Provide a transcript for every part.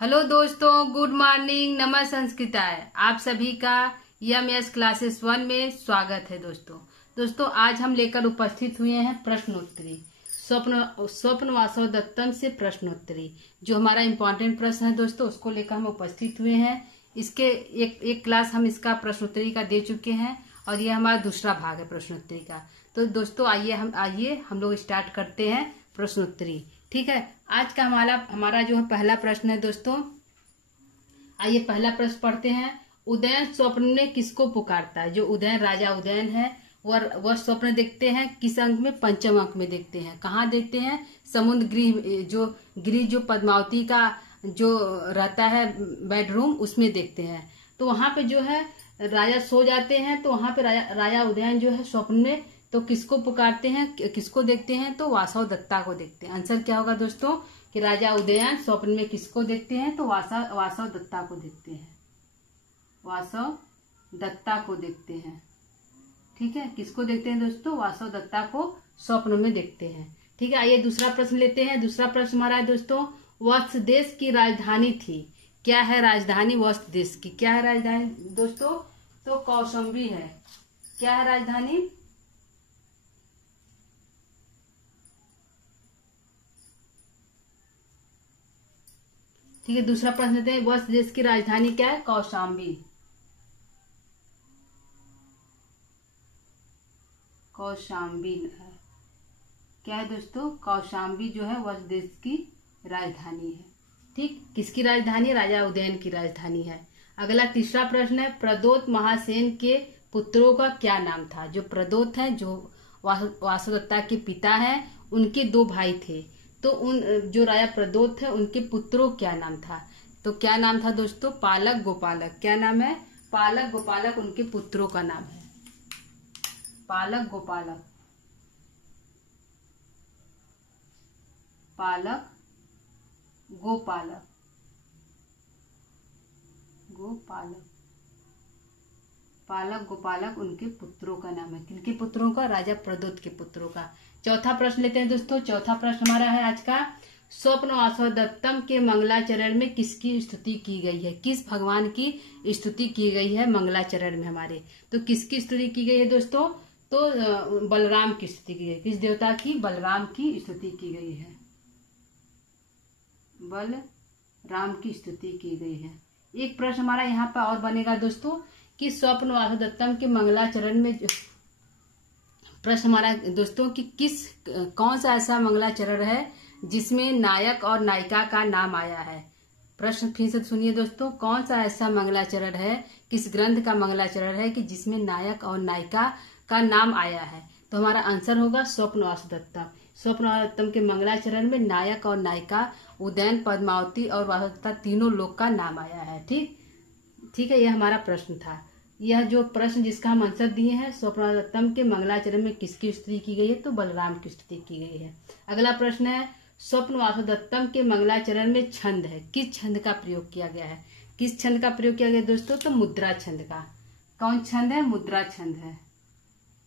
Hello दोस्तों, good morning. नमः संस्कृताय। आप सभी का यस क्लासेस 1 में स्वागत है। दोस्तों आज हम लेकर उपस्थित हुए हैं प्रश्नोत्तरी स्वप्न वासव दत्तम से प्रश्नोत्तरी। जो हमारा इम्पोर्टेंट प्रश्न है दोस्तों, उसको लेकर हम उपस्थित हुए हैं। इसके एक क्लास हम इसका प्रश्नोत्तरी का दे चुके हैं और ये हमारा दूसरा भाग है प्रश्नोत्तरी का। तो दोस्तों आइए हम लोग स्टार्ट करते हैं प्रश्नोत्तरी। ठीक है, आज का हमारा जो है पहला प्रश्न है दोस्तों। आइए पहला प्रश्न पढ़ते हैं। उदयन स्वप्न में किसको पुकारता है? जो उदयन राजा उदयन है वह स्वप्न देखते हैं किस अंक में? पंचम अंक में देखते हैं। कहाँ देखते हैं? समुद्र गृह जो पद्मावती का जो रहता है बेडरूम, उसमें देखते हैं। तो वहां पे जो है राजा सो जाते हैं, तो वहां पे राजा उदयन जो है स्वप्न में तो किसको पुकारते हैं, किसको देखते हैं? तो वासव दत्ता को देखते हैं। आंसर क्या होगा दोस्तों कि राजा उदयन स्वप्न में किसको देखते हैं? तो वासव दत्ता को देखते हैं। वासव दत्ता को देखते हैं। ठीक है, किसको देखते हैं दोस्तों? वासव दत्ता को स्वप्न में देखते हैं। ठीक है, आइए दूसरा प्रश्न लेते हैं। दूसरा प्रश्न हमारा है दोस्तों, वत्स देश की राजधानी थी। क्या है राजधानी वत्स देश की? क्या है राजधानी दोस्तों? तो कौशाम्बी है। क्या है राजधानी? ठीक है, दूसरा प्रश्न देते हैं। वत्स देश की राजधानी क्या है? कौशाम्बी। कौशाम्बी है। क्या है दोस्तों? कौशाम्बी जो है वत्स देश की राजधानी है। ठीक, किसकी राजधानी? राजा उदयन की राजधानी है। अगला तीसरा प्रश्न है, प्रदोत महासेन के पुत्रों का क्या नाम था? जो प्रदोत है, जो वासुदत्ता के पिता हैं, उनके दो भाई थे। तो उन जो राजा प्रदोत है उनके पुत्रों क्या नाम था? तो क्या नाम था दोस्तों? पालक गोपालक। क्या नाम है? पालक गोपालक उनके पुत्रों का नाम है। पालक गोपालक। पालक गोपालक। गोपालक। पालक गोपालक उनके पुत्रों का नाम है। किनके पुत्रों का? राजा प्रदोत के पुत्रों का। चौथा प्रश्न लेते हैं दोस्तों। चौथा प्रश्न हमारा है आज का, स्वप्न वासव दत्तम के मंगलाचरण में किसकी स्तुति की गई है? किस भगवान की स्तुति की गई है मंगलाचरण में हमारे? तो किसकी स्तुति की गई है दोस्तों? तो बलराम की स्तुति की गई। किस देवता की? बलराम की स्तुति की गई है। बलराम की स्तुति की गई है। एक प्रश्न हमारा यहाँ पर और बनेगा दोस्तों कि स्वप्न वासव दत्तम के मंगलाचरण में प्रश्न हमारा दोस्तों कि कौन सा ऐसा मंगलाचरण है जिसमें नायक और नायिका का नाम आया है? प्रश्न फिर से सुनिए दोस्तों, कौन सा ऐसा मंगलाचरण है, किस ग्रंथ का मंगलाचरण है कि जिसमें नायक और नायिका का नाम आया है? तो हमारा आंसर होगा स्वप्न वासव दत्तम। स्वप्न वासव दत्तम के मंगलाचरण में नायक और नायिका उदयन, पद्मावती और वासव दत्ता तीनों लोग का नाम आया है। ठीक है, यह हमारा प्रश्न था। यह जो प्रश्न जिसका हम आंसर दिए हैं, स्वप्न दत्तम के मंगलाचरण में किसकी स्तुति की गई है? तो बलराम की स्तुति की गई है। अगला प्रश्न है, स्वप्न वासव दत्तम के मंगलाचरण में छंद है। किस छंद का प्रयोग किया गया है? किस छंद का प्रयोग किया गया दोस्तों? तो मुद्रा छंद का। कौन छंद है? मुद्रा छंद है।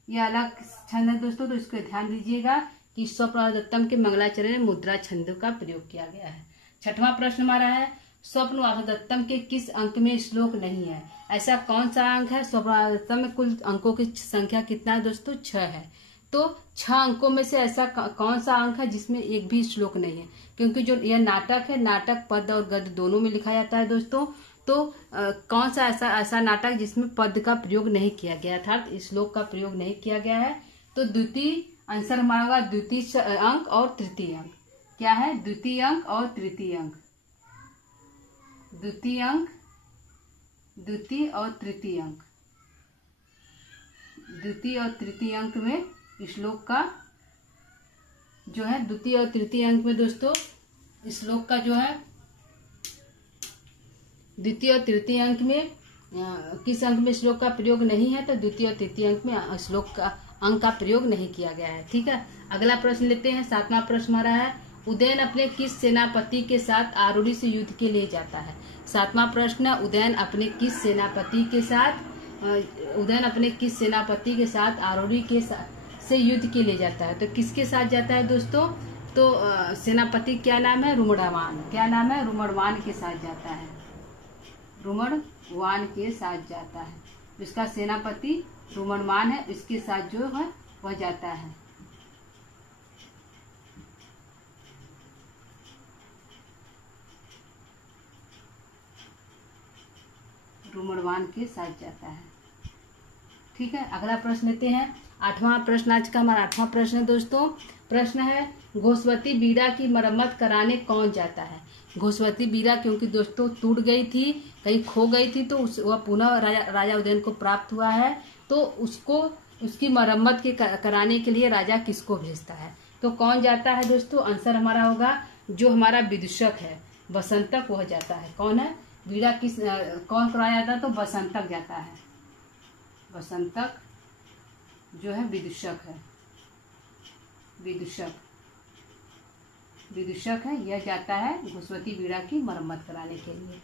यह अलग छंद है दोस्तों, तो इसको ध्यान दीजिएगा कि स्वप्न वासव दत्तम के मंगलाचरण में मुद्रा छंद का प्रयोग किया गया है। छठवां प्रश्न हमारा है, स्वप्न वासव दत्तम के किस अंक में श्लोक नहीं है? ऐसा कौन सा अंक है? स्वप्न वासव दत्तम में कुल अंकों की संख्या कितना है दोस्तों? 6 है। तो 6 अंकों में से ऐसा कौन सा अंक है जिसमें एक भी श्लोक नहीं है? क्योंकि जो यह नाटक है, नाटक पद और गद्य दोनों में लिखा जाता है दोस्तों। तो कौन सा ऐसा नाटक जिसमें पद का प्रयोग नहीं किया गया था, श्लोक का प्रयोग नहीं किया गया है? तो द्वितीय आंसर हमारा होगा द्वितीय अंक और तृतीय अंक। क्या है? द्वितीय अंक और तृतीय अंक। द्वितीय अंक, द्वितीय और तृतीय अंक। द्वितीय और तृतीय अंक में श्लोक का जो है, द्वितीय और तृतीय अंक में दोस्तों श्लोक का जो है, द्वितीय और तृतीय अंक में किस अंक में श्लोक का प्रयोग नहीं है? तो द्वितीय और तृतीय अंक में श्लोक का अंक का प्रयोग नहीं किया गया है। ठीक है, अगला प्रश्न लेते हैं। सातवां प्रश्न हमारा है, उदयन अपने किस सेनापति के साथ आरूढ़ी से युद्ध के लिए जाता है? सातवां प्रश्न, उदयन अपने किस सेनापति के साथ आरूढ़ी से युद्ध के लिए जाता है? तो किसके साथ जाता है दोस्तों? तो सेनापति क्या नाम है? रुमड़वान। क्या नाम है? रुमड़वान के साथ जाता है, रुमड़वान के साथ जाता है। इसका सेनापति रुमड़वान है, इसके साथ जो है वह जाता है। रुमड़वान के साथ जाता है। ठीक है, अगला प्रश्न लेते हैं। 8वां प्रश्न, आज का हमारा 8वां प्रश्न है दोस्तों। प्रश्न है, घोषवती बीड़ा की मरम्मत कराने कौन जाता है? घोषवती बीड़ा क्योंकि दोस्तों टूट गई थी, कहीं खो गई थी, तो वह पुनः राजा उदयन को प्राप्त हुआ है। तो उसकी मरम्मत के कराने के लिए राजा किसको भेजता है? तो कौन जाता है दोस्तों? आंसर हमारा होगा जो हमारा विदूषक है, वसंतक, वह जाता है। कौन है? बीड़ा कौन कराया जाता है? तो वसंतक जाता है। वसंतक जो है विदूषक है, विदूषक है, यह जाता है घोषवती बीड़ा की मरम्मत कराने के लिए।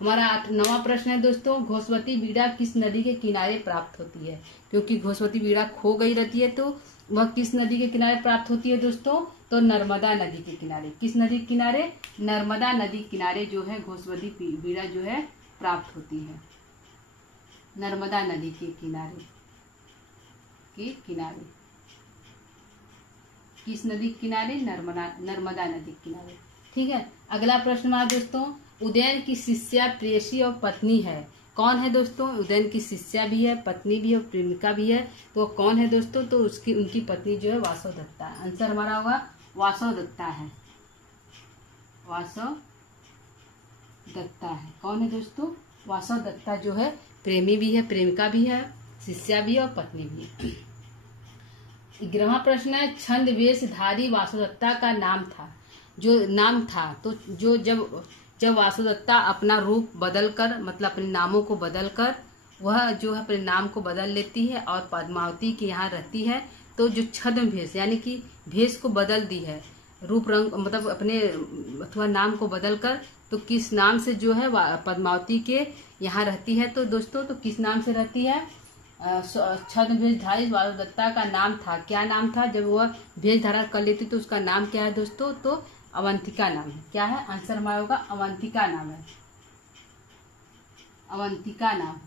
हमारा 9वां प्रश्न है दोस्तों, घोषवती बीड़ा किस नदी के किनारे प्राप्त होती है? क्योंकि घोषवती बीड़ा खो गई रहती है, तो वह किस नदी के किनारे प्राप्त होती है दोस्तों? तो नर्मदा नदी के किनारे। किस नदी के किनारे? नर्मदा नदी के किनारे जो है घोषवती बीड़ा जो है प्राप्त होती है, नर्मदा नदी के किनारे किस नदी के किनारे? नर्मदा नदी के किनारे। ठीक है, अगला प्रश्न हमारा दोस्तों, उदयन की शिष्या, प्रेयसी और पत्नी है, कौन है दोस्तों? उदयन की शिष्या भी है, पत्नी भी है और प्रेमिका भी है, तो कौन है दोस्तों? तो उनकी पत्नी जो है वासवदत्ता है। आंसर हमारा होगा वासवदत्ता है, वासवदत्ता है। कौन है दोस्तों? वासवदत्ता जो है प्रेमी भी है, प्रेमिका भी है, शिष्या भी है और पत्नी भी है। 11वां प्रश्न है, छंद वेशधारी वासवदत्ता का नाम था, तो जो जब वासवदत्ता अपना रूप बदलकर, मतलब अपने नामों को बदलकर, वह जो है अपने नाम को बदल लेती है और पद्मावती के यहाँ रहती है, तो जो छद्म भेष यानी कि भेष को बदल दी है, रूप रंग मतलब अपने अथवा नाम को बदलकर, तो किस नाम से जो है पद्मावती के यहाँ रहती है? तो दोस्तों तो किस नाम से रहती है? छद्म भेषधारी वासवदत्ता का नाम था, क्या नाम था? जब वह भेष धारण कर लेती तो उसका नाम क्या है दोस्तों? तो अवंतिका नाम है। क्या है? आंसर हमारा होगा अवंतिका नाम है, अवंतिका नाम।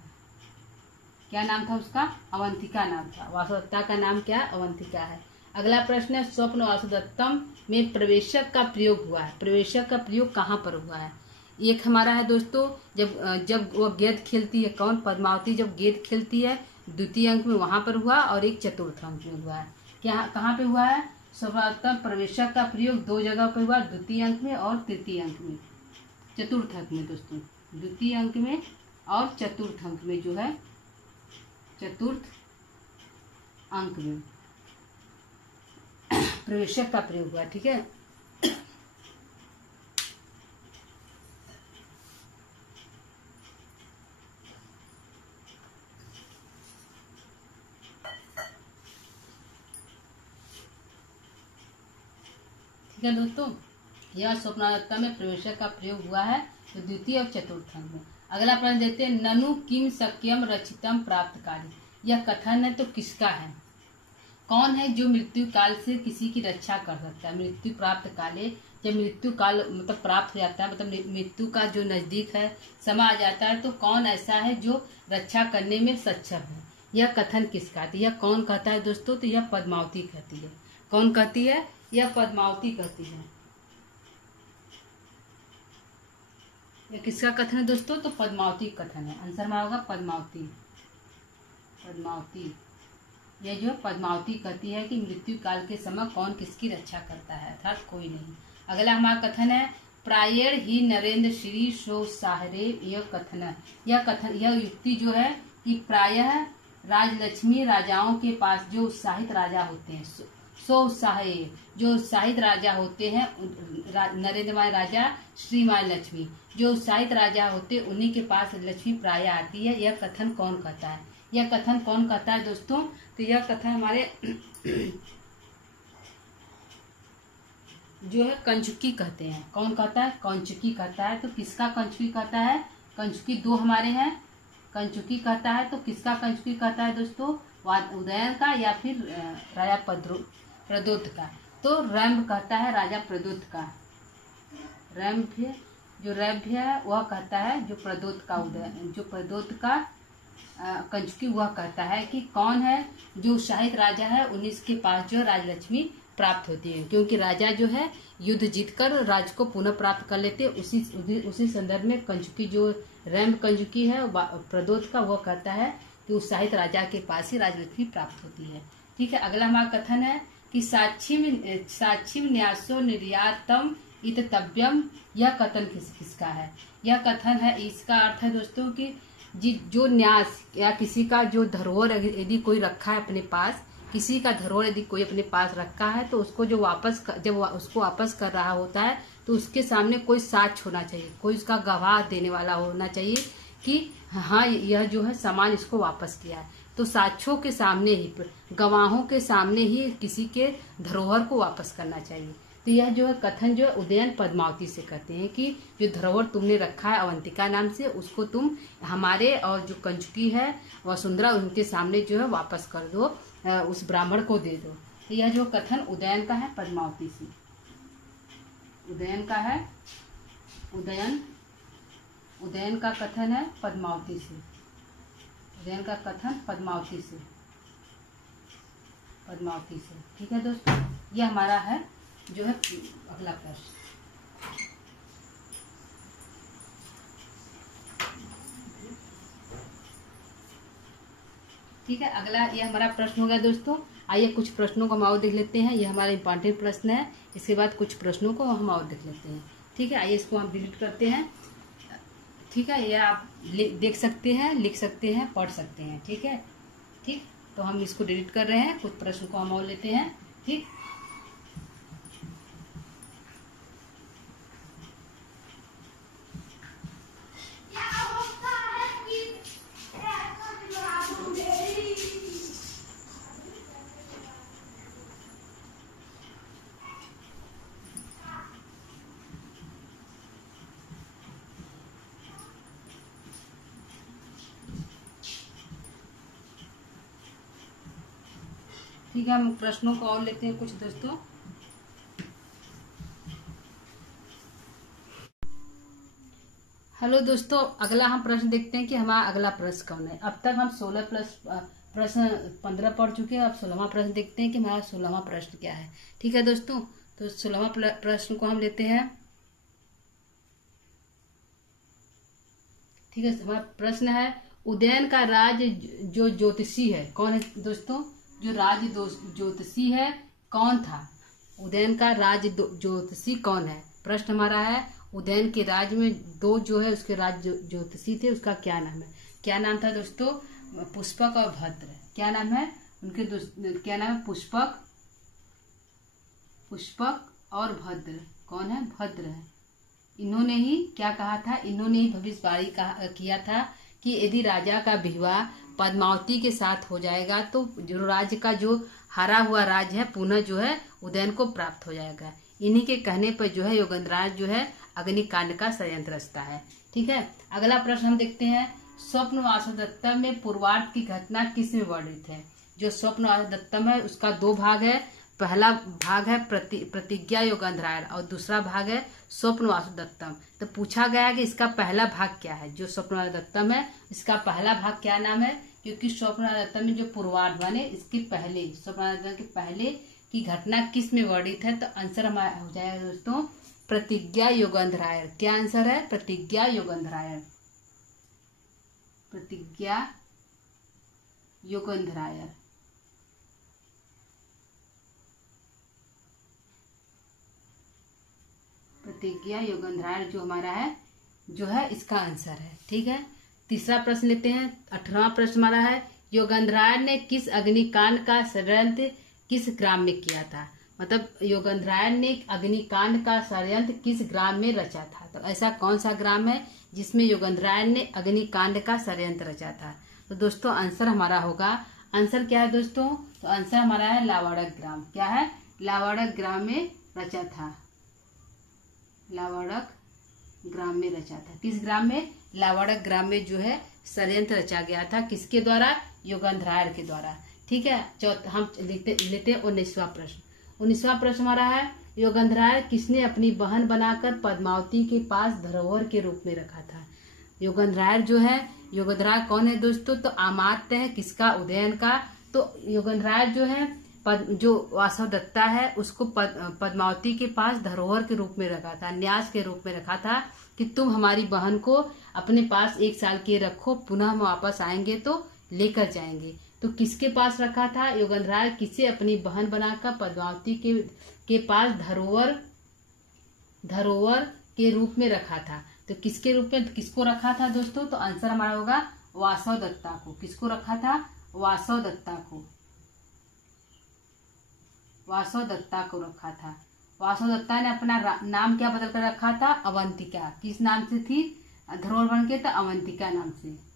क्या नाम था उसका? अवंतिका नाम था। वासवदत्ता का नाम क्या है? अवंतिका है। अगला प्रश्न है, स्वप्न वासवदत्तम में प्रवेशक का प्रयोग हुआ है, प्रवेशक का प्रयोग कहाँ पर हुआ है? एक हमारा है दोस्तों, जब वो गेंद खेलती है, कौन? पद्मावती जब गेंद खेलती है, द्वितीय अंक में वहां पर हुआ, और एक चतुर्थ अंक में हुआ है। क्या कहाँ पे हुआ है? स्वप्न प्रवेशक का प्रयोग 2 जगह पे हुआ, द्वितीय अंक में और तृतीय अंक में, चतुर्थ अंक में दोस्तों, द्वितीय अंक में और चतुर्थ अंक में जो है, चतुर्थ अंक में प्रवेशक का प्रयोग हुआ। ठीक है, ठीक है दोस्तों, यह स्वप्नावत्ता में प्रवेशक का प्रयोग हुआ है, तो द्वितीय और चतुर्थ अंक में। अगला प्रश्न देते हैं, ननु किम शक्यम रचितम प्राप्त काले, यह कथन है तो किसका है? कौन है जो मृत्यु काल से किसी की रक्षा कर सकता है? मृत्यु प्राप्त काले, जब मृत्यु काल मतलब प्राप्त हो जाता है, मतलब मृत्यु का जो नजदीक है, समय आ जाता है, तो कौन ऐसा है जो रक्षा करने में सक्षम है? यह कथन किसका है? यह कौन कहता है दोस्तों? तो यह पद्मावती कहती है। कौन कहती है? यह पद्मावती कहती है। यह किसका कथन है दोस्तों? तो पद्मावती कथन है। आंसर हमारा होगा पद्मावती, पद्मावती। यह जो पद्मावती कहती है कि मृत्यु काल के समय कौन किसकी रक्षा करता है, अर्थात कोई नहीं। अगला हमारा कथन है, प्रायेण ही नरेंद्र श्री सो साहरे, यह कथन है, यह युक्ति जो है कि प्रायः राजलक्ष्मी राजाओं के पास जो उत्साहित राजा होते हैं, सो उत्साह, जो उत्साहित राजा होते हैं, नरेंद्रमय राजा, श्रीमान लक्ष्मी, जो उत्साहित राजा होते उन्हीं के पास लक्ष्मी प्राय आती है। यह कथन कौन कहता है? यह कथन कौन कहता है दोस्तों? तो यह कथन हमारे जो है कंचुकी कहते हैं। कौन कहता है? कंचुकी कहता है। तो किसका कंचुकी कहता है? कंचुकी 2 हमारे हैं, कंचुकी कहता है, तो किसका कंचुकी कहता है दोस्तों? उदयन का या फिर राजा प्रद्योत का? तो रैम्भ कहता है राजा प्रद्योत का। रैम्भ जो रैभ्य है वह कहता है जो प्रद्योत का कंचुकी वह कहता है कि कौन है जो उत्साहित राजा है उन्हीं के पास जो राजलक्ष्मी प्राप्त होती है, क्योंकि राजा जो है युद्ध जीतकर राज को पुनः प्राप्त कर लेते। उसी संदर्भ में कंचुकी जो रैम्भ कंचुकी है प्रद्योत का, वह कहता है कि उत्साहित राजा के पास ही राजलक्ष्मी प्राप्त होती है। ठीक है, अगला हमारा कथन है कि साक्षी न्यासो निर्यातम इतव्यम। यह कथन किसका है? यह कथन है, इसका अर्थ है दोस्तों कि जो न्यास या किसी का जो धरोहर यदि कोई रखा है अपने पास, किसी का धरोहर यदि कोई अपने पास रखा है तो उसको जब उसको वापस कर रहा होता है तो उसके सामने कोई साक्ष्य होना चाहिए, कोई उसका गवाह देने वाला होना चाहिए कि हाँ यह जो है सामान इसको वापस किया है। तो साक्ष्यों के सामने ही, गवाहों के सामने ही किसी के धरोहर को वापस करना चाहिए। तो यह जो है कथन जो उदयन पद्मावती से कहते हैं कि जो धरोहर तुमने रखा है अवंतिका नाम से, उसको तुम हमारे और जो कंचुकी है वसुंधरा उनके सामने जो है वापस कर दो, उस ब्राह्मण को दे दो। तो यह जो कथन उदयन का है पद्मावती से, उदयन का है, उदयन का कथन है पद्मावती से, उदयन का कथन पद्मावती से। ठीक है दोस्तों, यह हमारा है जो है अगला प्रश्न। ठीक है, अगला ये हमारा प्रश्न हो गया दोस्तों। आइए कुछ प्रश्नों को हम और देख लेते हैं। ये हमारा इम्पोर्टेंट प्रश्न है, इसके बाद कुछ प्रश्नों को हम और देख लेते हैं। ठीक है, आइए इसको हम डिलीट करते हैं। ठीक है, ये आप देख सकते हैं, लिख सकते हैं, पढ़ सकते हैं। ठीक है, ठीक, तो हम इसको डिलीट कर रहे हैं, कुछ प्रश्न को हम और लेते हैं। ठीक, ठीक है, हम प्रश्नों को और लेते हैं कुछ दोस्तों। हेलो दोस्तों, अगला हम प्रश्न देखते हैं कि हमारा अगला प्रश्न कौन है। अब तक हम 16 प्लस प्रश्न 15 पढ़ चुके हैं। अब 16वां प्रश्न देखते हैं कि हमारा 16वां प्रश्न क्या है। ठीक है दोस्तों, तो 16वां प्रश्न को हम लेते हैं। ठीक है, हमारा प्रश्न है उदयन का राज जो ज्योतिषी है कौन है दोस्तों? जो राज ज्योतिषी है कौन था? उदयन का राज ज्योतिषी कौन है? प्रश्न हमारा है उदयन के राज में दो जो है उसके राज ज्योतिषी थे, उसका क्या नाम है? क्या नाम था दोस्तों? पुष्पक और भद्र। क्या नाम है उनके? क्या नाम है? पुष्पक और भद्र। कौन है? भद्र है। इन्होंने ही क्या कहा था? इन्होंने ही भविष्यवाणी किया था कि यदि राजा का विवाह पद्मावती के साथ हो जाएगा तो जो राज्य का जो हारा हुआ राज है पुनः जो है उदयन को प्राप्त हो जाएगा। इन्हीं के कहने पर जो है योगेंद्रराज जो है अग्निकांड का षड्यंत्र रचता है। ठीक है, अगला प्रश्न हम देखते हैं। स्वप्न वासुदत्तम में पूर्वार्ध की घटना किस में वर्णित है? जो स्वप्न वासुदत्तम है उसका दो भाग है। पहला भाग है प्रतिज्ञा योगेंद्रायण और दूसरा भाग है स्वप्न वासुदत्तम। तो पूछा गया कि इसका पहला भाग क्या है? जो स्वप्न वासुदत्तम है इसका पहला भाग क्या नाम है? क्योंकि स्वप्न वासुदत्तम में जो पूर्वार्ध माने इसके पहले, स्वप्न वासुदत्तम के पहले की घटना किस में वर्णित है? तो आंसर हमारा हो जाएगा दोस्तों प्रतिज्ञा योगेंद्रायण। क्या आंसर है? प्रतिज्ञा योगेंद्रायण। प्रतिज्ञा योगेंद्रायण। प्रतिज्ञा योगेंद्रायण जो हमारा है जो है इसका आंसर है। ठीक है, तीसरा प्रश्न लेते हैं। 18वां प्रश्न हमारा है योगेंद्रायण ने किस अग्निकांड का षड्यंत्र किस ग्राम में किया था? मतलब योगेंद्रायण ने अग्निकांड का षड्यंत्र किस ग्राम में रचा था? तो ऐसा कौन सा ग्राम है जिसमें योगेंद्रायण ने अग्निकांड का षड्यंत्र रचा था? तो दोस्तों आंसर हमारा होगा, आंसर क्या है दोस्तों? तो आंसर हमारा है लावाड़क ग्राम। क्या है? लावाड़क ग्राम में रचा था। लावाड़क ग्राम में रचा था। किस ग्राम में? लावाड़क ग्राम में जो है षड्यंत्र रचा गया था। किसके द्वारा? योगेंद्रायण के द्वारा। ठीक है, हम लेते हैं 19वां प्रश्न। 19वां प्रश्न हमारा है योगंधराय किसने अपनी बहन बनाकर पद्मावती के पास धरोहर के रूप में रखा था। योगंधराय जो है, योगंधराय कौन है दोस्तों, तो अमात्य है किसका, उदयन का। तो योगंधराय जो है जो वासवदत्ता है उसको पद्मावती के पास धरोहर के रूप में रखा था, न्यास के रूप में रखा था कि तुम हमारी बहन को अपने पास 1 साल के रखो, पुनः हम वापस आएंगे तो लेकर जाएंगे। तो किसके पास रखा था, योगंधराय किसे अपनी बहन बनाकर पद्मावती के पास धरोहर के रूप में रखा था। तो किसके रूप में किसको रखा था दोस्तों, तो आंसर हमारा होगा वासवदत्ता को। किसको रखा था, वासवदत्ता को, वासवदत्ता को रखा था। वासवदत्ता ने अपना नाम क्या बदल कर रखा था, अवंतिका। किस नाम से थी धरोहर बन के, तो अवंतिका नाम से,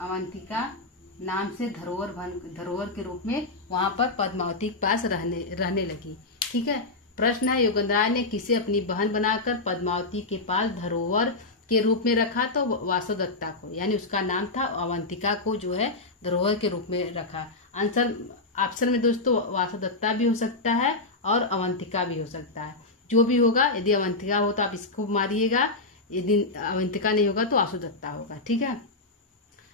अवंतिका नाम से धरोहर के रूप में वहां पर पद्मावती के पास रहने लगी। ठीक है। प्रश्न है योगंधराय ने किसे अपनी बहन बनाकर पद्मावती के पास धरोहर के रूप में रखा, तो वासवदत्ता को, यानी उसका नाम था अवंतिका को जो है धरोहर के रूप में रखा। आंसर ऑप्शन में दोस्तों वासवदत्ता भी हो सकता है और अवंतिका भी हो सकता है, जो भी होगा। यदि अवंतिका हो तो आप इसको मारिएगा, यदि अवंतिका नहीं होगा तो वासवदत्ता होगा। ठीक है।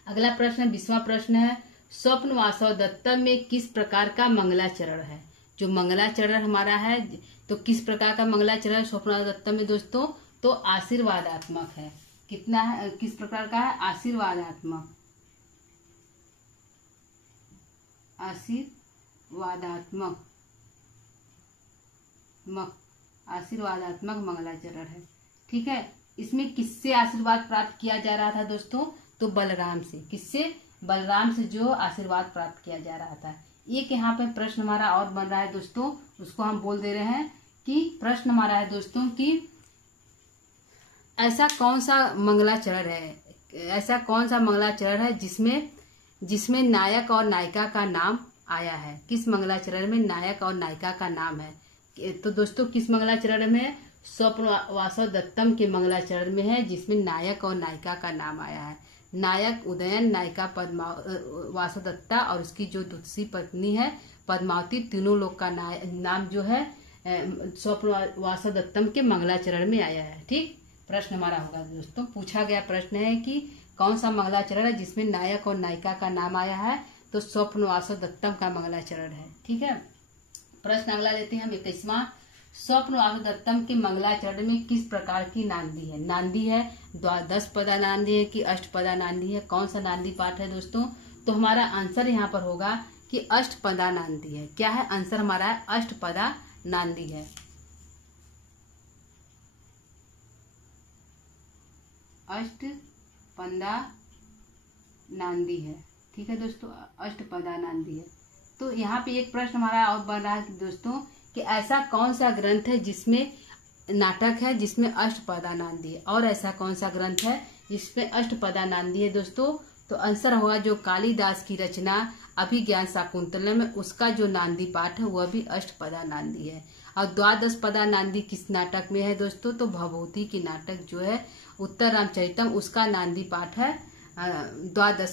अगला प्रश्न 20वां प्रश्न है स्वप्न वासवदत्तम में किस प्रकार का मंगलाचरण है। जो मंगलाचरण हमारा है, तो किस प्रकार का मंगलाचरण स्वप्न वासवदत्तम में दोस्तों, तो आशीर्वादात्मक है। कितना है, किस प्रकार का है, आशीर्वादात्मक, आशीर्वादात्मक मंगलाचरण है। ठीक है। इसमें किससे आशीर्वाद प्राप्त किया जा रहा था दोस्तों, तो बलराम से। किससे, बलराम से जो आशीर्वाद प्राप्त किया जा रहा था। एक यहाँ पे प्रश्न हमारा और बन रहा है दोस्तों, उसको हम बोल दे रहे हैं कि प्रश्न हमारा है दोस्तों कि ऐसा कौन सा मंगलाचरण है, ऐसा कौन सा मंगलाचरण है जिसमें नायक और नायिका का नाम आया है। किस मंगलाचरण में नायक और नायिका का नाम है, तो दोस्तों किस मंगलाचरण में, स्वप्न वासवदत्तम के मंगलाचरण में है, जिसमें नायक और नायिका का नाम आया है। नायक उदयन, नायिका वासवदत्ता और उसकी जो दूसरी पत्नी है पद्मावती, तीनों लोग का नाम जो है स्वप्न वासवदत्तम के मंगलाचरण में आया है। ठीक। प्रश्न हमारा होगा दोस्तों, पूछा गया प्रश्न है कि कौन सा मंगलाचरण है जिसमें नायक और नायिका का नाम आया है, तो स्वप्न वासवदत्तम का मंगलाचरण है। ठीक है। प्रश्न अगला लेते हैं हम 21वां स्वप्न वासवदत्तम के मंगलाचरण में किस प्रकार की नांदी है। नांदी है 10 पदा नांदी है कि अष्टपदा नांदी है, कौन सा नांदी पाठ है दोस्तों, तो हमारा आंसर यहाँ पर होगा कि अष्टपदा नांदी है। क्या है आंसर हमारा है, अष्टपदा नांदी है। अष्टपदा नांदी है। ठीक है दोस्तों, अष्टपदा नांदी है। तो यहाँ पे एक प्रश्न हमारा और बन रहा है दोस्तों कि ऐसा कौन सा ग्रंथ है जिसमें नाटक है जिसमें अष्टपदा नांदी है, और ऐसा कौन सा ग्रंथ है जिसमें अष्टपदा नांदी है दोस्तों, तो आंसर होगा जो कालिदास की रचना अभिज्ञान शाकुंतलम में उसका जो नांदी पाठ है वह भी अष्टपदा नांदी है। और 12 पदा नांदी किस नाटक में है दोस्तों, तो भभूति की नाटक जो है उत्तर रामचरितम उसका नांदी पाठ है 12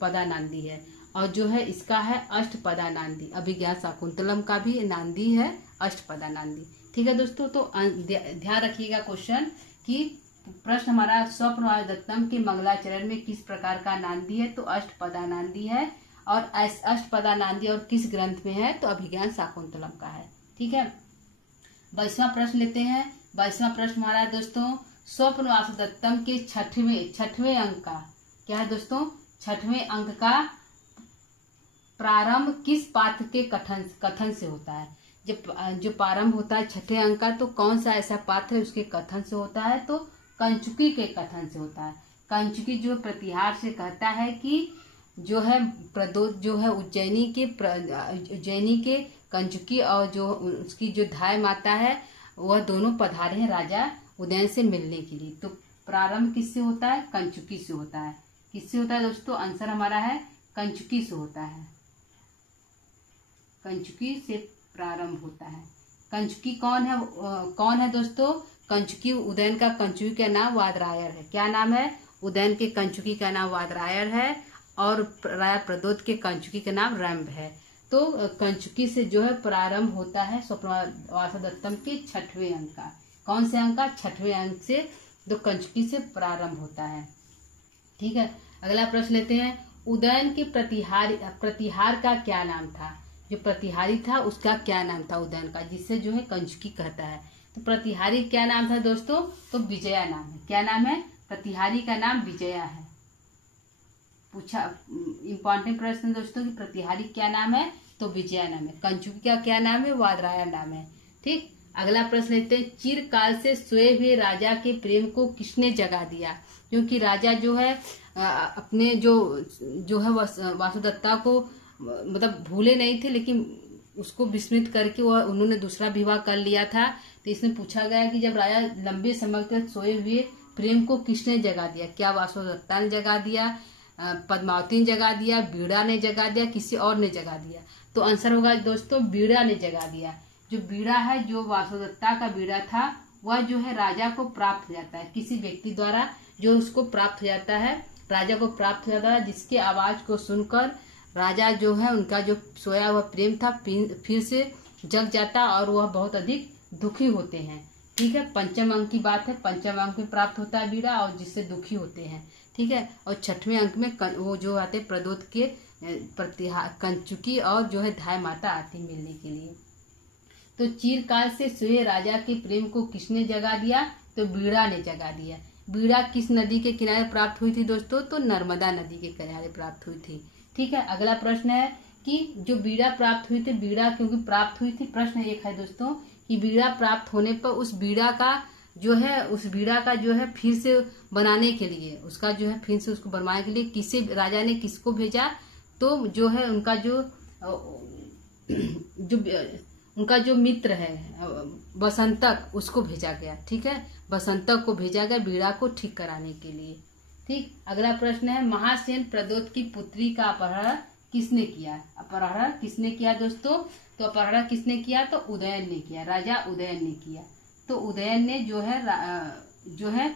पदा नांदी है। और जो है इसका है अष्टपदा नांदी, अभिज्ञान शाकुंतलम का भी नांदी है अष्टपदा नांदी। ठीक है दोस्तों। तो ध्यान रखिएगा क्वेश्चन कि प्रश्न हमारा स्वप्न वासवदत्तम के मंगलाचरण में किस प्रकार का नांदी है, तो अष्टपदा नांदी है। और अष्टपदा नांदी और किस ग्रंथ में है, तो अभिज्ञान शाकुंतलम का है। ठीक है। 22वां प्रश्न लेते हैं। 22वां प्रश्न हमारा है दोस्तों स्वप्न वासवदत्तम के छठवें अंक का क्या है दोस्तों, 6वें अंक का प्रारंभ किस पात्र के कथन से होता है। जो प्रारंभ होता है 6ठे अंक का, तो कौन सा ऐसा पात्र है उसके कथन से होता है, तो कंचुकी के कथन से होता है। कंचुकी जो प्रतिहार से कहता है कि जो है प्रदोत जो है उज्जैनी के कंचुकी और जो उसकी जो धाय माता है वह दोनों पधारे हैं राजा उदयन से मिलने के लिए। तो प्रारंभ किससे होता है, कंचुकी से होता है। किससे होता है दोस्तों, आंसर हमारा है कंचुकी से होता है। कंचुकी से प्रारंभ होता है। कंचुकी कौन है दोस्तों, कंचुकी उदयन का कंचुकी का नाम वादरायर है। क्या नाम है, उदयन के कंचुकी का नाम वादरायर है और राजा प्रदोत के कंचुकी का नाम रंभ है। तो कंचुकी से जो है प्रारंभ होता है स्वप्नवासोदत्तम के 6वें अंक का। कौन से अंक का? 6वें अंक से तो कंचुकी से प्रारंभ होता है। ठीक है, अगला प्रश्न लेते हैं। उदयन के प्रतिहार का क्या नाम था? जो प्रतिहारी था उसका क्या नाम था उदयन का, जिससे जो है कंचुकी कहता है। तो प्रतिहारी क्या नाम था दोस्तों? तो विजया नाम है। क्या नाम है? प्रतिहारी का नाम विजया है। पूछा इंपॉर्टेंट प्रश्न दोस्तों कि प्रतिहारी क्या नाम है? तो विजया नाम है। कंचुकी का क्या नाम है? वादराया नाम है। ठीक, अगला प्रश्न लेते हैं। चिरकाल से सोए हुए राजा के प्रेम को किसने जगा दिया? क्योंकि राजा जो है अपने जो है वासुदत्ता को मतलब भूले नहीं थे, लेकिन उसको विस्मृत करके वह उन्होंने दूसरा विवाह कर लिया था। तो इसमें पूछा गया कि जब राजा लंबे समय तक सोए हुए प्रेम को किसने जगा दिया? क्या वासुदत्ता ने जगा दिया, पद्मावती ने जगा दिया, बीड़ा ने जगा दिया, किसी और ने जगा दिया? तो आंसर होगा दोस्तों बीड़ा ने जगा दिया। जो बीड़ा है, जो वासुदत्ता का बीड़ा था, वह जो है राजा को प्राप्त हो जाता है किसी व्यक्ति द्वारा, जो उसको प्राप्त हो जाता है, राजा को प्राप्त हो जाता है, जिसके आवाज को सुनकर राजा जो है उनका जो सोया हुआ प्रेम था फिर से जग जाता और वह बहुत अधिक दुखी होते हैं। ठीक है, पंचम अंक की बात है। पंचम अंक में प्राप्त होता है बीड़ा और जिससे दुखी होते हैं। ठीक है, और 6वें अंक में वो जो आते प्रदोत के कंचुकी और जो है धाय माता आती मिलने के लिए। तो चिरकाल से सोए राजा के प्रेम को किसने जगा दिया? तो बीड़ा ने जगा दिया। बीड़ा किस नदी के किनारे प्राप्त हुई थी दोस्तों? तो नर्मदा नदी के किनारे प्राप्त हुई थी। ठीक है, अगला प्रश्न है कि जो बीड़ा प्राप्त हुई थी, बीड़ा क्योंकि प्राप्त हुई थी, प्रश्न एक है दोस्तों कि बीड़ा प्राप्त होने पर उस बीड़ा का जो है फिर से बनाने के लिए, उसका जो है फिर से उसको बनवाने के लिए किसे राजा ने किसको भेजा? तो जो है उनका जो मित्र है बसंतक, उसको भेजा गया। ठीक है, बसंतक को भेजा गया बीड़ा को ठीक कराने के लिए। ठीक, अगला प्रश्न है। महासेन प्रदोत की पुत्री का अपहरण किसने किया? अपहरण किसने किया दोस्तों? तो अपहरण किसने किया? तो उदयन ने किया, राजा उदयन ने किया। तो उदयन ने जो है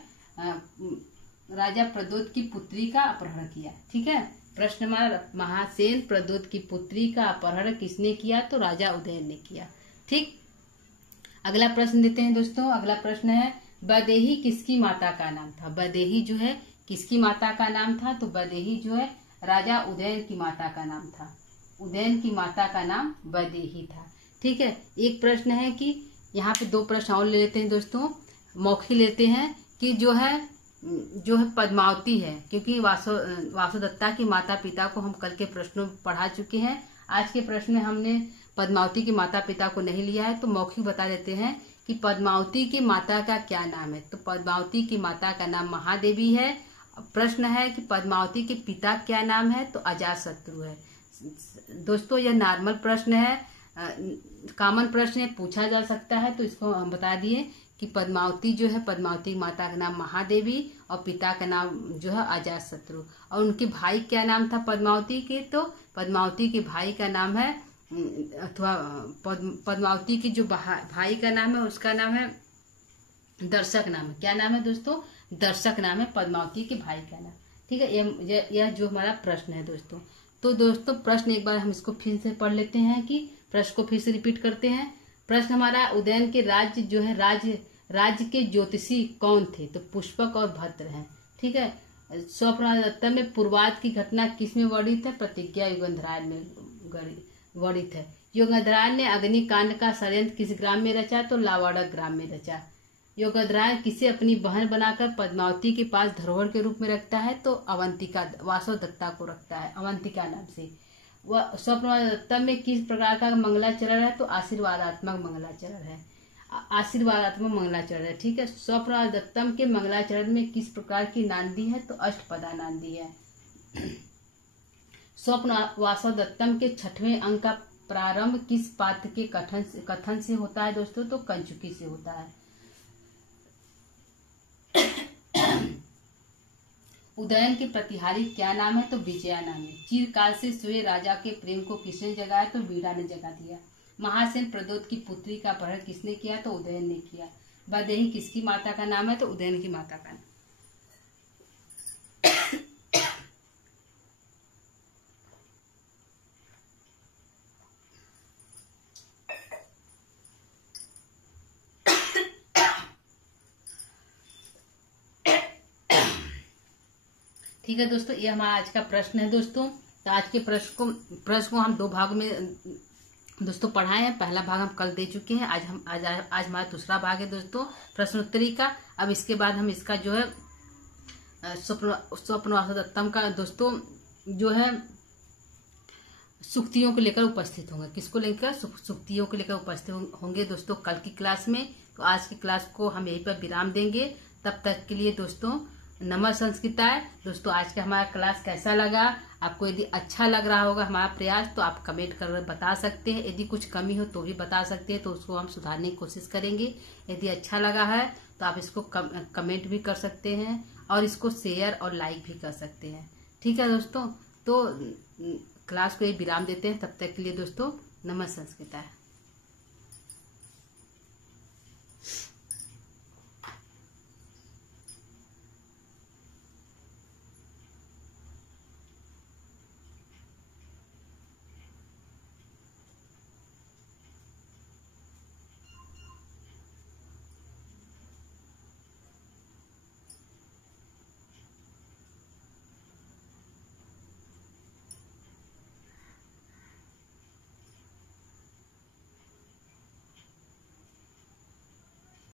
राजा प्रदोत की पुत्री का अपहरण किया। ठीक है, प्रश्न हमारा महासेन प्रदोत की पुत्री का अपहरण किसने किया? तो राजा उदयन ने किया। ठीक, अगला प्रश्न देते हैं दोस्तों। अगला प्रश्न है वैदेही किसकी माता का नाम था? वैदेही जो है किसकी माता का नाम था? तो वैदेही जो है राजा उदयन की माता का नाम था। उदयन की माता का नाम वैदेही था। ठीक है, एक प्रश्न है कि यहाँ पे 2 प्रश्न और ले लेते हैं दोस्तों, मौखिक लेते हैं कि जो है पद्मावती है, क्योंकि वासुदत्ता की माता पिता को हम कल के प्रश्नों में पढ़ा चुके हैं। आज के प्रश्न में हमने पद्मावती के माता पिता को नहीं लिया है, तो मौखिक बता देते हैं कि पद्मावती की माता का क्या नाम है? तो पद्मावती की माता का नाम महादेवी है। प्रश्न है कि पद्मावती के पिता क्या नाम है? तो अजातशत्रु है। दोस्तों यह नॉर्मल प्रश्न है, कॉमन प्रश्न है, पूछा जा सकता है, तो इसको हम बता दिए कि पद्मावती जो है, पद्मावती माता का नाम महादेवी और पिता का नाम जो है अजातशत्रु। और उनके भाई क्या नाम था पद्मावती के? तो पद्मावती के भाई का नाम है अथवा पद्मावती की जो भाई का नाम है उसका नाम है दर्शक नाम है। क्या नाम है दोस्तों? दर्शक नाम है पद्मावती के भाई का नाम। ठीक है, यह जो हमारा प्रश्न है दोस्तों। तो दोस्तों प्रश्न एक बार हम इसको फिर से पढ़ लेते हैं कि प्रश्न को फिर से रिपीट करते हैं। प्रश्न हमारा उदयन के राज्य जो है राज्य के ज्योतिषी कौन थे? तो पुष्पक और भद्र हैं। ठीक है, स्वप्नदत्तम में पूर्वाध की घटना किसमें वर्णित है? प्रतिज्ञा युगंधरायण में वर्णित है। युगंधरायण ने अग्निकांड का षड्यंत्र किस ग्राम में रचा? तो लावाड़क ग्राम में रचा। युगंधरायण किसे अपनी बहन बनाकर पद्मावती के पास धरोहर के रूप में रखता है? तो अवंतिका, वासुदत्ता को रखता है अवंतिका नाम से। वह स्वप्नदत्तम में किस प्रकार का मंगलाचरण है? तो आशीर्वादात्मक मंगलाचरण है। आशीर्वादात्मक मंगलाचरण है। ठीक है, स्वप्नदत्तम के मंगलाचरण में किस प्रकार की नांदी है? तो अष्टपदा नांदी है। स्वप्नवासोदत्तम के 6वें अंक का प्रारंभ किस पात्र के कथन से होता है दोस्तों? तो कंचुकी से होता है। उदयन के प्रतिहारी क्या नाम है? तो विजया नाम है। चिरकाल से सोए राजा के प्रेम को किसने जगाया? तो बीड़ा ने जगा दिया। महासेन प्रदोत की पुत्री का अपहरण किसने किया? तो उदयन ने किया। वैदेही किसकी माता का नाम है? तो उदयन की माता का नाम। ठीक है दोस्तों, ये हमारा आज का प्रश्न है दोस्तों। तो आज के प्रश्न को हम 2 भागों में दोस्तों पढ़ाए हैं। पहला भाग हम कल दे चुके हैं। आज हमारा दूसरा भाग है दोस्तों प्रश्नोत्तरी का। अब इसके बाद हम इसका जो है स्वप्नवासव दत्तम का दोस्तों जो है सूक्तियों को लेकर उपस्थित होंगे। किसको लेकर? सूक्तियों को लेकर उपस्थित होंगे दोस्तों कल की क्लास में। तो आज की क्लास को हम यहीं पर विराम देंगे। तब तक के लिए दोस्तों नमः संस्कृताय। दोस्तों आज का हमारा क्लास कैसा लगा? आपको यदि अच्छा लग रहा होगा हमारा प्रयास तो आप कमेंट कर बता सकते हैं। यदि कुछ कमी हो तो भी बता सकते हैं, तो उसको हम सुधारने की कोशिश करेंगे। यदि अच्छा लगा है तो आप इसको कमेंट भी कर सकते हैं और इसको शेयर और लाइक भी कर सकते हैं। ठीक है दोस्तों, तो क्लास को ये विराम देते हैं। तब तक के लिए दोस्तों नमः संस्कृताय।